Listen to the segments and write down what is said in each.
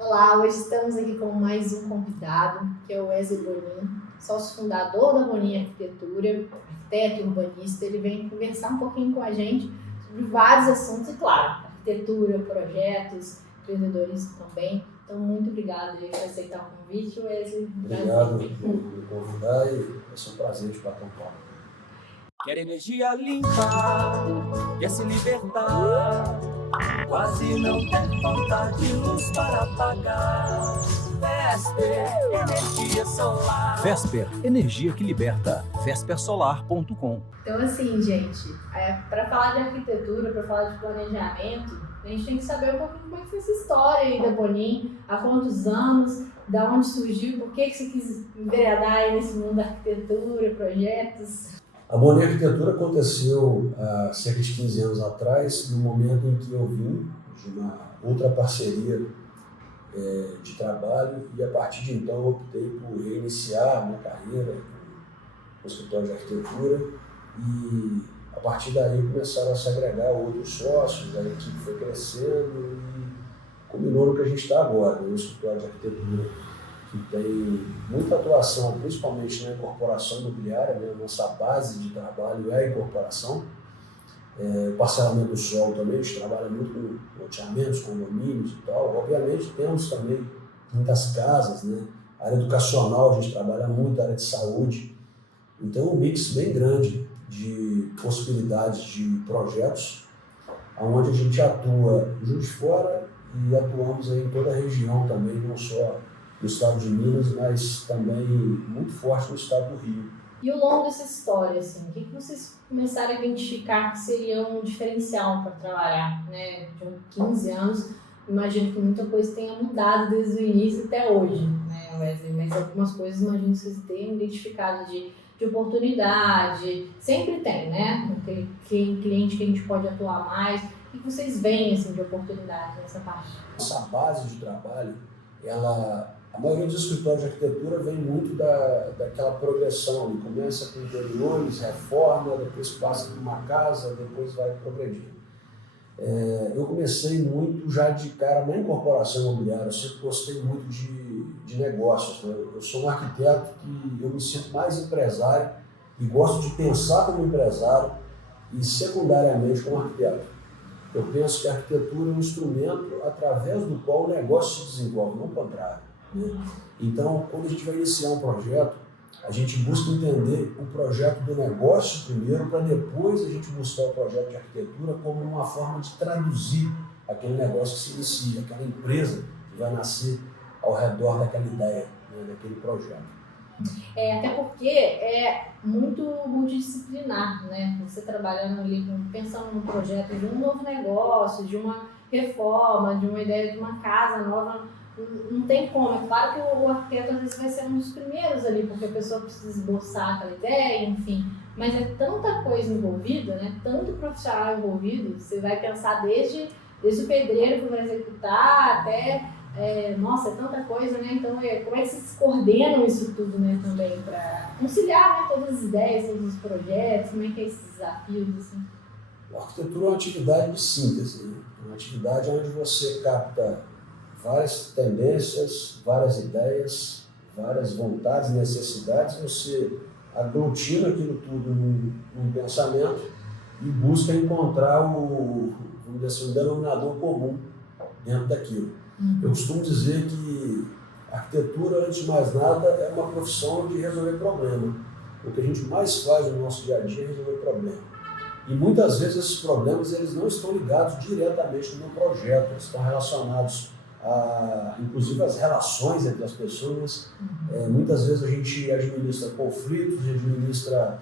Olá, hoje estamos aqui com mais um convidado, que é o Wesley Bonin, sócio fundador da Bonin Arquitetura, arquiteto e urbanista. Ele vem conversar um pouquinho com a gente sobre vários assuntos, e claro, arquitetura, projetos, empreendedorismo também. Então, muito obrigada por aceitar o convite, Wesley. Obrigado por me convidar e vai ser um prazer te bater um papo. Quer energia limpa, quer se libertar, quase não tem falta de luz para apagar. Vesper Energia Solar. Vesper, energia que liberta. vespersolar.com. Então, assim, gente, para falar de arquitetura, para falar de planejamento, a gente tem que saber um pouquinho como é que foi essa história aí da Bonin, há quantos anos, da onde surgiu, por que você quis enveredar aí nesse mundo da arquitetura, projetos. A Bonin Arquitetura aconteceu há cerca de 15 anos atrás, no momento em que eu vim de uma outra parceria de trabalho, e a partir de então eu optei por reiniciar minha carreira no escritório de arquitetura, e a partir daí começaram a se agregar outros sócios, a equipe foi crescendo e culminou no que a gente está agora, no escritório de arquitetura, que tem muita atuação, principalmente na incorporação imobiliária, né? Nossa base de trabalho é a incorporação. Parcelamento do solo também, a gente trabalha muito com loteamentos, condomínios e tal. Obviamente temos também muitas casas, né? A área educacional a gente trabalha muito, a área de saúde. Então um mix bem grande de possibilidades de projetos, onde a gente atua em Juiz de Fora e atuamos aí em toda a região também, não só no estado de Minas, mas também muito forte no estado do Rio. E ao longo dessa história, assim, o que vocês começaram a identificar que seria um diferencial para trabalhar, né? De 15 anos, imagino que muita coisa tenha mudado desde o início até hoje, né, Wesley? Mas algumas coisas, imagino que vocês tenham identificado de oportunidade, sempre tem, né? Aquele cliente que a gente pode atuar mais. O que vocês veem, assim, de oportunidade nessa parte? Essa base de trabalho, a maioria dos escritórios de arquitetura vem muito daquela progressão, ele começa com interiores, reforma, depois passa por uma casa, depois vai progredindo. Eu comecei muito já de cara na incorporação imobiliária, eu sempre gostei muito de negócios, né? Eu sou um arquiteto que eu me sinto mais empresário e gosto de pensar como empresário e secundariamente como arquiteto. Eu penso que a arquitetura é um instrumento através do qual o negócio se desenvolve, não o contrário. Então, quando a gente vai iniciar um projeto, a gente busca entender o projeto do negócio primeiro, para depois a gente buscar o projeto de arquitetura como uma forma de traduzir aquele negócio que se inicia, aquela empresa que vai nascer ao redor daquela ideia, né, daquele projeto. Até porque é muito multidisciplinar, né? Você trabalhando ali, pensando num projeto de um novo negócio, de uma reforma, de uma ideia de uma casa nova, não tem como. É claro que o arquiteto às vezes vai ser um dos primeiros ali, porque a pessoa precisa esboçar aquela ideia, enfim. Mas é tanta coisa envolvida, né? Tanto profissional envolvido, você vai pensar desde o pedreiro que vai executar até... nossa, é tanta coisa, né? Então, como é que vocês coordenam isso tudo, né, também, para conciliar, né, todas as ideias, todos os projetos, como é que é esses desafios, assim? A arquitetura é uma atividade de síntese, né? Uma atividade onde você capta várias tendências, várias ideias, várias vontades e necessidades, você aglutina aquilo tudo num pensamento e busca encontrar vamos dizer assim, um denominador comum dentro daquilo. Eu costumo dizer que a arquitetura, antes de mais nada, é uma profissão de resolver problema. O que a gente mais faz no nosso dia a dia é resolver problema. E muitas vezes esses problemas eles não estão ligados diretamente no meu projeto, eles estão relacionados inclusive as relações entre as pessoas. Muitas vezes a gente administra conflitos, administra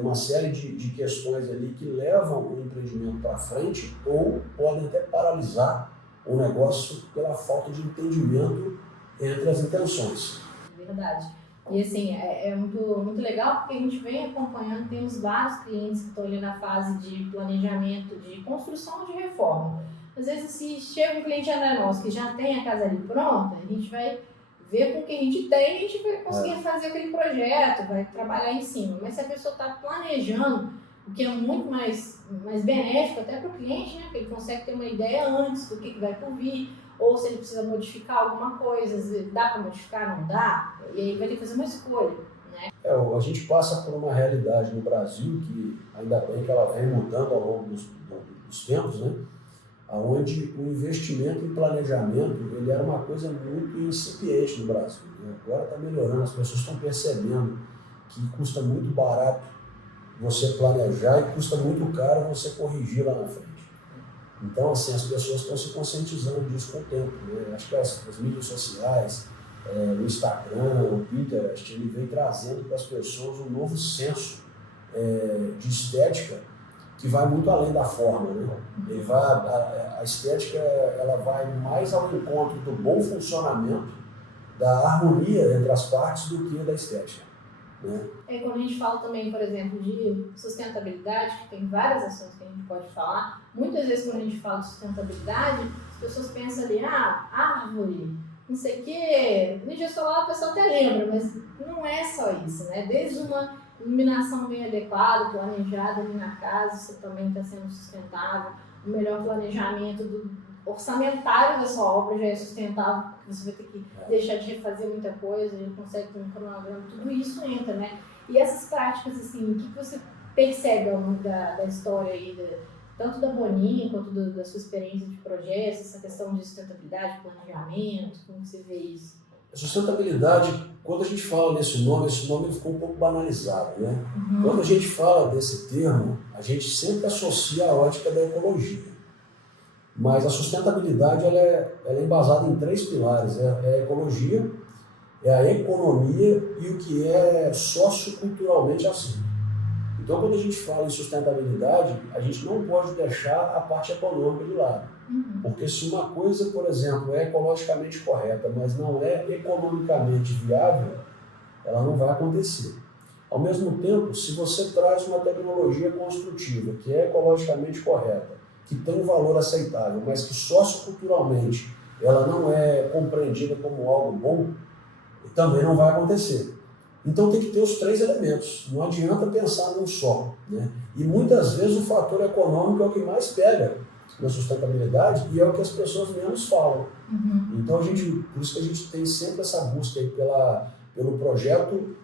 uma série de questões ali que levam o empreendimento para frente ou podem até paralisar o negócio pela falta de entendimento entre as intenções. Verdade. E assim, é muito, muito legal porque a gente vem acompanhando, temos vários clientes que estão ali na fase de planejamento, de construção de reforma. Às vezes, se chega um cliente nosso que já tem a casa ali pronta, a gente vai ver com o que a gente tem, a gente vai conseguir fazer aquele projeto, vai trabalhar em cima. Mas se a pessoa está planejando, o que é muito mais benéfico até para o cliente, né? Porque ele consegue ter uma ideia antes do que vai por vir, ou se ele precisa modificar alguma coisa, se dá para modificar, não dá, e aí vai ter que fazer uma escolha. A gente passa por uma realidade no Brasil que ainda bem que ela vem mudando ao longo dos tempos, né? Onde o investimento em planejamento ele era uma coisa muito incipiente no Brasil. Né? Agora está melhorando, as pessoas estão percebendo que custa muito barato você planejar e custa muito caro você corrigir lá na frente. Então, assim, as pessoas estão se conscientizando disso com o tempo. Né? Acho que as mídias sociais, o Instagram, o Pinterest, ele vem trazendo para as pessoas um novo senso de estética que vai muito além da forma. Né? A estética ela vai mais ao encontro do bom funcionamento, da harmonia entre as partes do que da estética. Né? Quando a gente fala também, por exemplo, de sustentabilidade, que tem várias ações que a gente pode falar, muitas vezes quando a gente fala de sustentabilidade, as pessoas pensam ali, árvore, não sei o quê, energia solar o pessoal até lembra, mas não é só isso, né? Desde uma iluminação bem adequada, planejada ali na casa, você também está sendo sustentável, o melhor planejamento orçamentário da sua obra já é sustentável, porque você vai ter que deixar de refazer muita coisa, a gente consegue ter um cronograma, tudo isso entra, né? E essas práticas, assim, o que você percebe ao longo da história aí, tanto da Boninha quanto da sua experiência de projetos, essa questão de sustentabilidade, planejamento, como você vê isso? A sustentabilidade, quando a gente fala esse nome ele ficou um pouco banalizado, né? Uhum. Quando a gente fala desse termo, a gente sempre associa a ótica da ecologia. Mas a sustentabilidade ela é embasada em 3 pilares, é a ecologia, é a economia e o que é socioculturalmente assim. Então, quando a gente fala em sustentabilidade, a gente não pode deixar a parte econômica de lado. Porque se uma coisa, por exemplo, é ecologicamente correta, mas não é economicamente viável, ela não vai acontecer. Ao mesmo tempo, se você traz uma tecnologia construtiva que é ecologicamente correta, que tem um valor aceitável, mas que socioculturalmente ela não é compreendida como algo bom, também não vai acontecer. Então tem que ter os 3 elementos, não adianta pensar num só. Né? E muitas vezes o fator econômico é o que mais pega na sustentabilidade e é o que as pessoas menos falam. Então por isso que a gente tem sempre essa busca aí pelo projeto.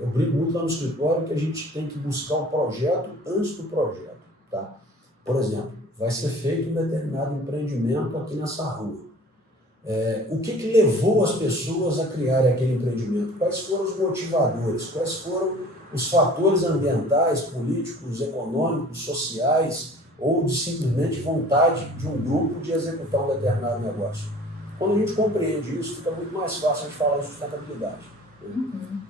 Eu brinco muito lá no escritório que a gente tem que buscar o projeto antes do projeto. Tá? Por exemplo, vai ser feito um determinado empreendimento aqui nessa rua. O que levou as pessoas a criarem aquele empreendimento? Quais foram os motivadores? Quais foram os fatores ambientais, políticos, econômicos, sociais ou de simplesmente vontade de um grupo de executar um determinado negócio? Quando a gente compreende isso, fica muito mais fácil a gente falar em sustentabilidade.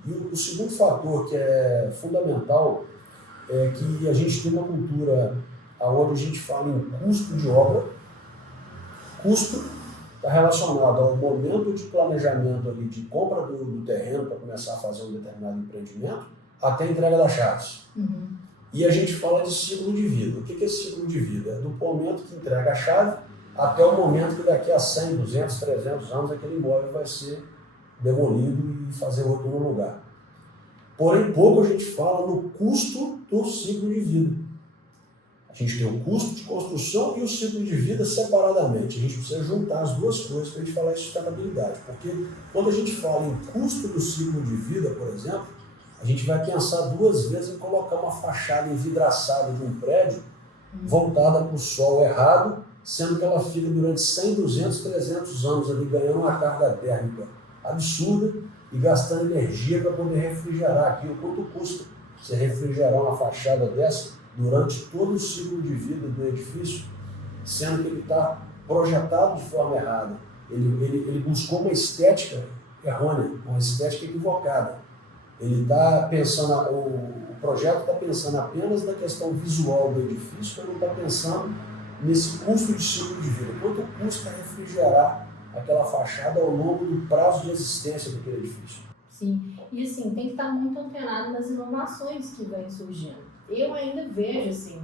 E o segundo fator que é fundamental é que a gente tem uma cultura onde a gente fala em custo de obra. Custo está relacionado ao momento de planejamento ali, de compra do terreno para começar a fazer um determinado empreendimento, até a entrega das chaves. E a gente fala de ciclo de vida. O que é esse ciclo de vida? É do momento que entrega a chave até o momento que daqui a 100, 200, 300 anos aquele imóvel vai ser demolido e fazer outro no lugar. Porém, pouco a gente fala no custo do ciclo de vida. A gente tem o custo de construção e o ciclo de vida separadamente. A gente precisa juntar as duas coisas para a gente falar em sustentabilidade. Porque quando a gente fala em custo do ciclo de vida, por exemplo, a gente vai pensar 2 vezes em colocar uma fachada envidraçada de um prédio voltada para o sol errado, sendo que ela fica durante 100, 200, 300 anos ali ganhando uma carga térmica absurda e gastando energia para poder refrigerar aquilo. Quanto custa você refrigerar uma fachada dessa durante todo o ciclo de vida do edifício, sendo que ele está projetado de forma errada. Ele buscou uma estética errônea, uma estética equivocada. Ele está pensando, o projeto está pensando apenas na questão visual do edifício, mas não está pensando nesse custo de ciclo de vida. Quanto custa refrigerar aquela fachada ao longo do prazo de existência daquele edifício? Sim, e assim, tem que estar muito antenado nas inovações que vêm surgindo. Eu ainda vejo, assim,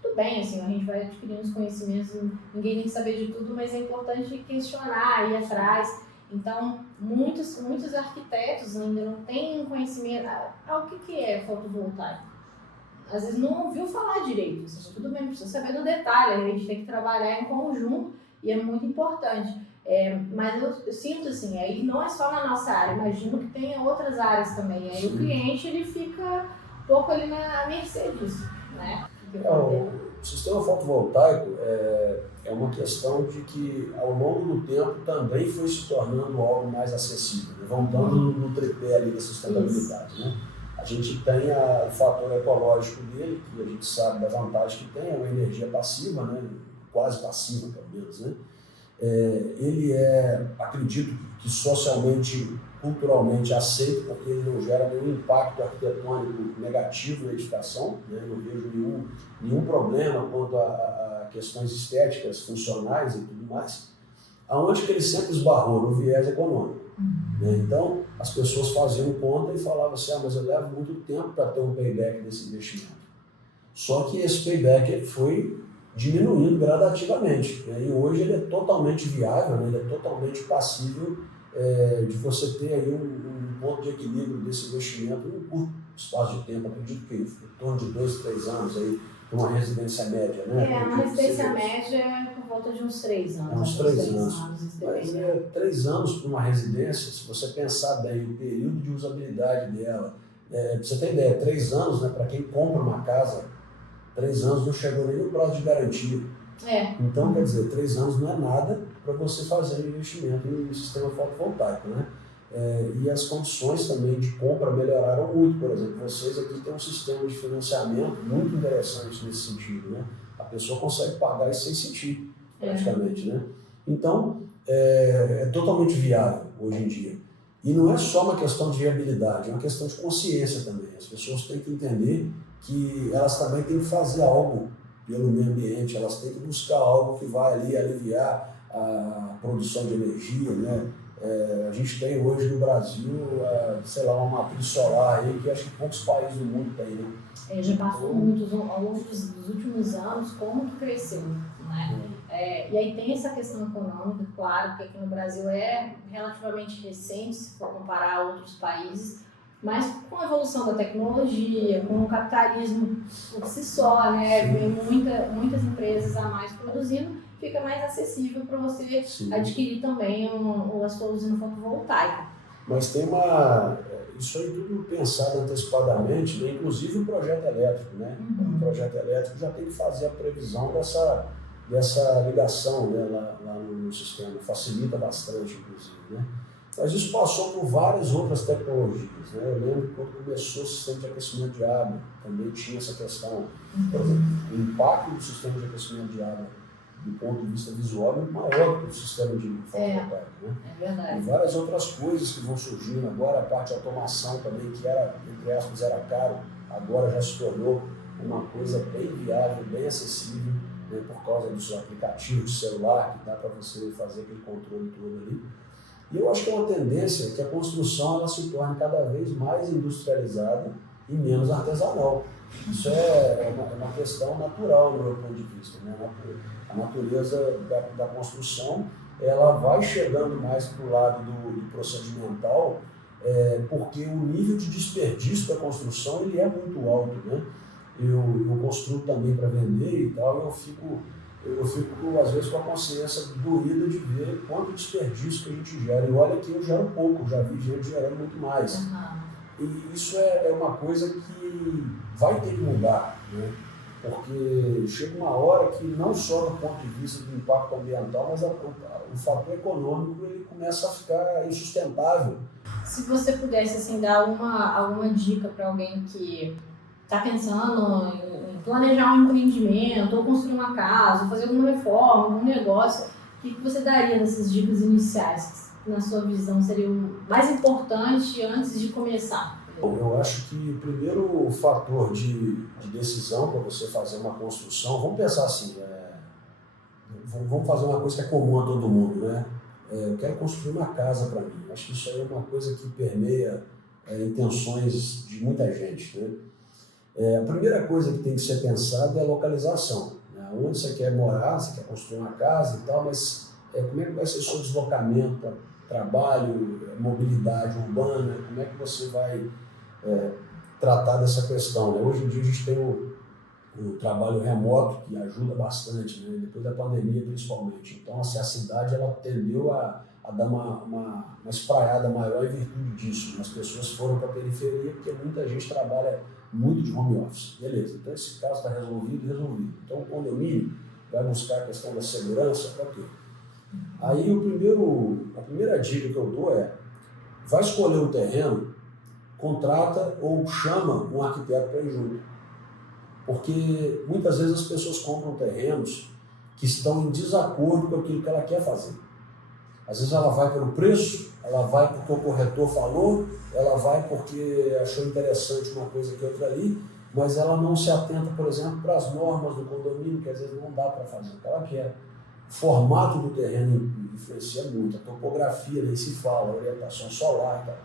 tudo bem, assim, a gente vai adquirindo os conhecimentos, ninguém tem que saber de tudo, mas é importante questionar, ir atrás. Então, muitos arquitetos ainda não têm conhecimento. O que é fotovoltaico? Às vezes não ouviu falar direito, assim, tudo bem, precisa saber no detalhe, a gente tem que trabalhar em conjunto e é muito importante. Mas eu sinto assim, aí não é só na nossa área, imagino que tenha outras áreas também. Aí o cliente ele fica um pouco ali na mercê disso, né? O sistema fotovoltaico é uma questão de que ao longo do tempo também foi se tornando algo mais acessível, né? Voltando no tripé ali da sustentabilidade, né? A gente tem o fator ecológico dele, que a gente sabe da vantagem que tem, é uma energia passiva, né? Quase passiva pelo menos, né? Ele acredito que socialmente, culturalmente aceito, porque ele não gera nenhum impacto arquitetônico negativo na edificação, né? Não vejo nenhum problema quanto a questões estéticas, funcionais e tudo mais, aonde que ele sempre esbarrou no viés econômico. Né? Então, as pessoas faziam conta e falavam assim, mas eu levo muito tempo para ter um payback desse investimento. Só que esse payback foi diminuindo gradativamente, né? E hoje ele é totalmente viável, né? Ele é totalmente passível de você ter aí um ponto de equilíbrio desse investimento em um curto espaço de tempo. Acredito que em torno de 2, 3 anos aí, uma residência média, né? Uma residência média é por volta de uns 3 anos. Uns 3 anos. Mas 3 anos para uma residência, se você pensar bem o período de usabilidade dela, pra você ter ideia, 3 anos, né, para quem compra uma casa, 3 anos não chegou nem no prazo de garantia. Então, quer dizer, 3 anos não é nada para você fazer um investimento em sistema fotovoltaico, né? E as condições também de compra melhoraram muito. Por exemplo, vocês aqui têm um sistema de financiamento muito interessante nesse sentido, né? A pessoa consegue pagar isso sem sentir, praticamente, né? Então, é totalmente viável hoje em dia. E não é só uma questão de viabilidade, é uma questão de consciência também. As pessoas têm que entender que elas também têm que fazer algo pelo meio ambiente, elas têm que buscar algo que vai ali aliviar a produção de energia, né? A gente tem hoje no Brasil, sei lá, uma matriz solar aí que acho que poucos países do mundo têm, né? Já passou muitos, ao longo dos últimos anos, como que cresceu, né? E aí tem essa questão econômica, claro, que aqui no Brasil é relativamente recente, se for comparar a outros países, mas com a evolução da tecnologia, com o capitalismo por si só, né? Vem muitas empresas a mais produzindo, fica mais acessível para você adquirir também a sua usina fotovoltaica. Mas tem isso aí tudo pensado antecipadamente, né? Inclusive o projeto elétrico, né? O projeto elétrico já tem que fazer a previsão dessa ligação, né? lá no sistema, facilita bastante, inclusive, né? Mas isso passou por várias outras tecnologias, né? Eu lembro que quando começou o sistema de aquecimento de água, também tinha essa questão. Por exemplo, o impacto do sistema de aquecimento de água, do ponto de vista visual, é muito maior que o sistema de fotovoltaico, né? É verdade. E várias outras coisas que vão surgindo agora, a parte de automação também, que era, entre aspas, era caro, agora já se tornou uma coisa bem viável, bem acessível, né? Por causa dos aplicativos de celular, que dá para você fazer aquele controle todo ali. E eu acho que é uma tendência que a construção ela se torne cada vez mais industrializada e menos artesanal. Isso é uma questão natural do meu ponto de vista, né? A natureza da construção ela vai chegando mais para o lado do procedimental, porque o nível de desperdício da construção ele é muito alto, né? Eu construo também para vender e tal, e eu fico às vezes com a consciência doída de ver quanto desperdício que a gente gera. E olha que eu gero pouco, já vi gente gerando muito mais. E isso é uma coisa que vai ter que mudar, né? Porque chega uma hora que não só do ponto de vista do impacto ambiental, mas o fator econômico ele começa a ficar insustentável. Se você pudesse assim, dar alguma dica para alguém que está pensando em planejar um empreendimento, ou construir uma casa, ou fazer alguma reforma, algum negócio, o que você daria dessas dicas iniciais, que na sua visão seria o mais importante antes de começar? Bom, eu acho que o primeiro fator de decisão para você fazer uma construção, vamos pensar assim, vamos fazer uma coisa que é comum a todo mundo, né? Eu quero construir uma casa para mim. Acho que isso aí é uma coisa que permeia intenções de muita gente, né? A primeira coisa que tem que ser pensada é a localização, né? Onde você quer morar, você quer construir uma casa e tal, mas como é que vai ser o seu deslocamento para trabalho, mobilidade urbana, como é que você vai tratar dessa questão, né? Hoje em dia a gente tem o trabalho remoto, que ajuda bastante, né? Depois da pandemia principalmente. Então, assim, a cidade ela tendeu a dar uma espraiada maior em virtude disso. As pessoas foram para a periferia porque muita gente trabalha muito de home office. Beleza, então esse caso está resolvido. Então o condomínio vai buscar a questão da segurança, para quê? Aí a primeira dica que eu dou é, vai escolher um terreno, contrata ou chama um arquiteto para ir junto. Porque muitas vezes as pessoas compram terrenos que estão em desacordo com aquilo que ela quer fazer. Às vezes ela vai pelo preço, ela vai porque o corretor falou, ela vai porque achou interessante uma coisa que outra ali, mas ela não se atenta, por exemplo, para as normas do condomínio, que às vezes não dá para fazer o que ela quer. O formato do terreno influencia muito, a topografia, nem se fala, a orientação solar e tal.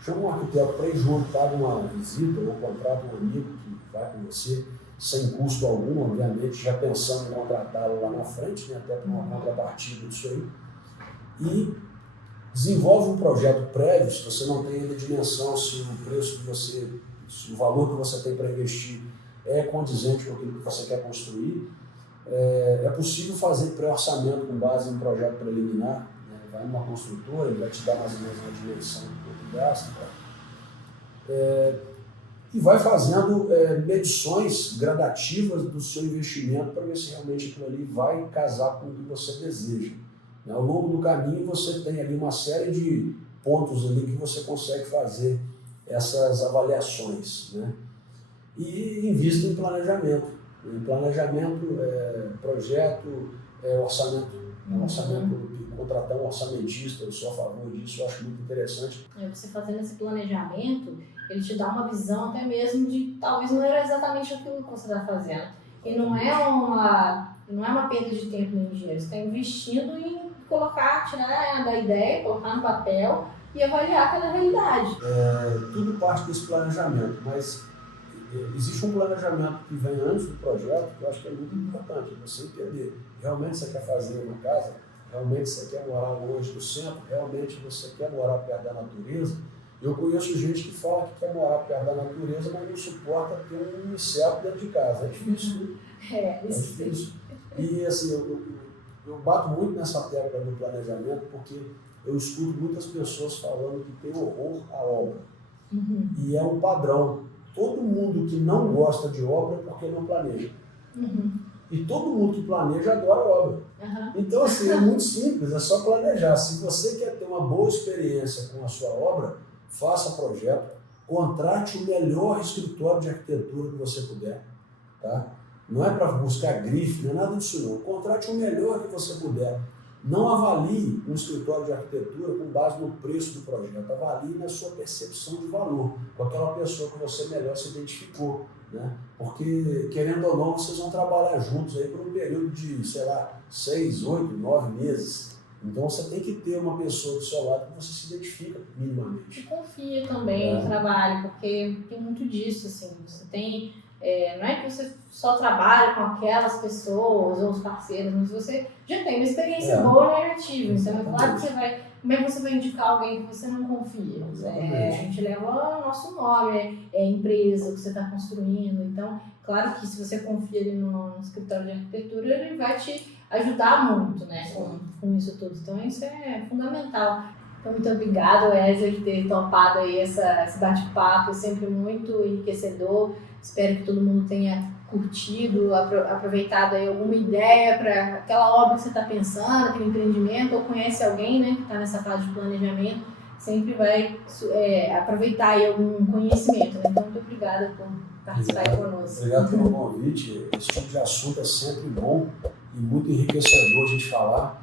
Chama um arquiteto para ir junto, paga uma visita ou contrata um amigo que vai com você, sem custo algum, obviamente, já pensando em contratá-lo lá na frente, né, até para uma contrapartida disso aí. E desenvolve um projeto prévio, se você não tem ainda dimensão, se o preço que você, se o valor que você tem para investir é condizente com aquilo que você quer construir. É possível fazer pré-orçamento com base em um projeto preliminar, né? Vai numa construtora, ele vai te dar mais ou menos uma dimensão do gasto. E vai fazendo medições gradativas do seu investimento para ver se realmente aquilo ali vai casar com o que você deseja. Ao longo do caminho você tem ali uma série de pontos ali que você consegue fazer essas avaliações, né? E invista em planejamento. Em planejamento, projeto, orçamento, contratar um orçamentista, eu sou a favor disso, eu acho muito interessante. Você fazendo esse planejamento, ele te dá uma visão até mesmo de talvez não era exatamente aquilo que você está fazendo. E não é uma perda de tempo nem dinheiro, você está investindo em tirar da ideia, colocar no papel e avaliar aquela realidade. Tudo parte desse planejamento, mas existe um planejamento que vem antes do projeto que eu acho que é muito importante, você entender. Realmente você quer fazer uma casa? Realmente você quer morar longe do centro? Realmente você quer morar perto da natureza? Eu conheço gente que fala que quer morar perto da natureza, mas não suporta ter um inseto dentro de casa. É difícil. É difícil. E assim, eu bato muito nessa tecla do planejamento porque eu escuto muitas pessoas falando que tem horror à obra. Uhum. E é um padrão. Todo mundo que não gosta de obra é porque não planeja. Uhum. E todo mundo que planeja adora obra. Uhum. Então, assim, é muito simples, é só planejar. Se você quer ter uma boa experiência com a sua obra, faça projeto, contrate o melhor escritório de arquitetura que você puder. Tá? Não é para buscar grife, não é nada disso não. Contrate o melhor que você puder. Não avalie um escritório de arquitetura com base no preço do projeto. Avalie na sua percepção de valor, com aquela pessoa que você melhor se identificou. Né? Porque, querendo ou não, vocês vão trabalhar juntos aí por um período de, 6, 8, 9 meses. Então você tem que ter uma pessoa do seu lado que você se identifica minimamente. E confia também no trabalho, porque tem muito disso, assim. Você tem... não é que você só trabalha com aquelas pessoas ou os parceiros, mas você já tem uma experiência boa ou negativa. Então é claro que você vai... Como é que você vai indicar alguém que você não confia? A gente leva o nosso nome, a empresa que você está construindo. Então, claro que se você confia ali no escritório de arquitetura, ele vai te ajudar muito, né, com isso tudo. Então isso é fundamental. Então, muito obrigada, Wesley, por ter topado aí esse bate-papo, sempre muito enriquecedor. Espero que todo mundo tenha curtido, aproveitado aí alguma ideia para aquela obra que você está pensando, aquele empreendimento, ou conhece alguém, né, que está nessa fase de planejamento, sempre vai aproveitar aí algum conhecimento. Né? Então, muito obrigada por participar aí conosco. Obrigado pelo convite. Esse tipo de assunto é sempre bom e muito enriquecedor a gente falar.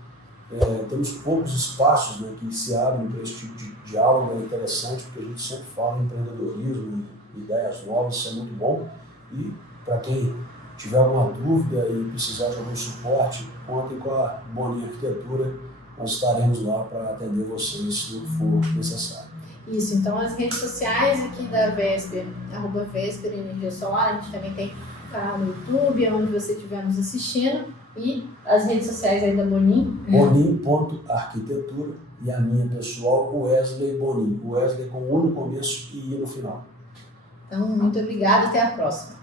Temos poucos espaços, né, que se abrem para esse tipo de diálogo, é interessante, porque a gente sempre fala em empreendedorismo, ideias novas, isso é muito bom. E para quem tiver alguma dúvida e precisar de algum suporte, contem com a Boninho Arquitetura, nós estaremos lá para atender vocês no que for necessário. Isso, então as redes sociais aqui da Vesper, @Vesper Energia Solar, a gente também tem o canal no YouTube, onde você estiver nos assistindo, e as redes sociais aí da Boninho. Boninho.arquitetura e a minha pessoal, Wesley Boninho. Wesley com U no começo e I no final. Então, muito obrigada, até a próxima.